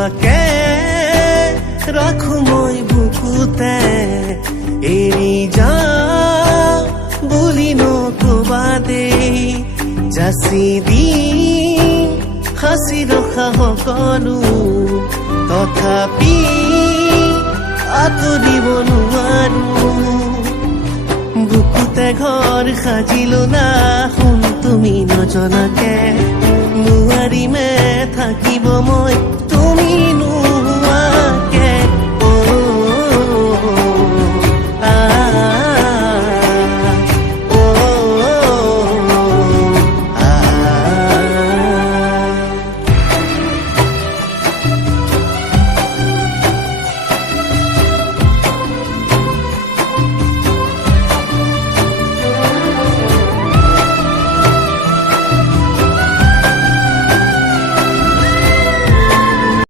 তোমাকে ৰাখো মই বুকুতে এৰি যাওঁ বুলি নকবা দেই যাচি দি সাঁচি ৰখা সকলো তথাপি আঁতৰিব নোৱাৰো বুকুতে ঘৰ সাজিলো না শুন তুমি নজনাকে নোৱাৰিমে থাকিব মই তুমি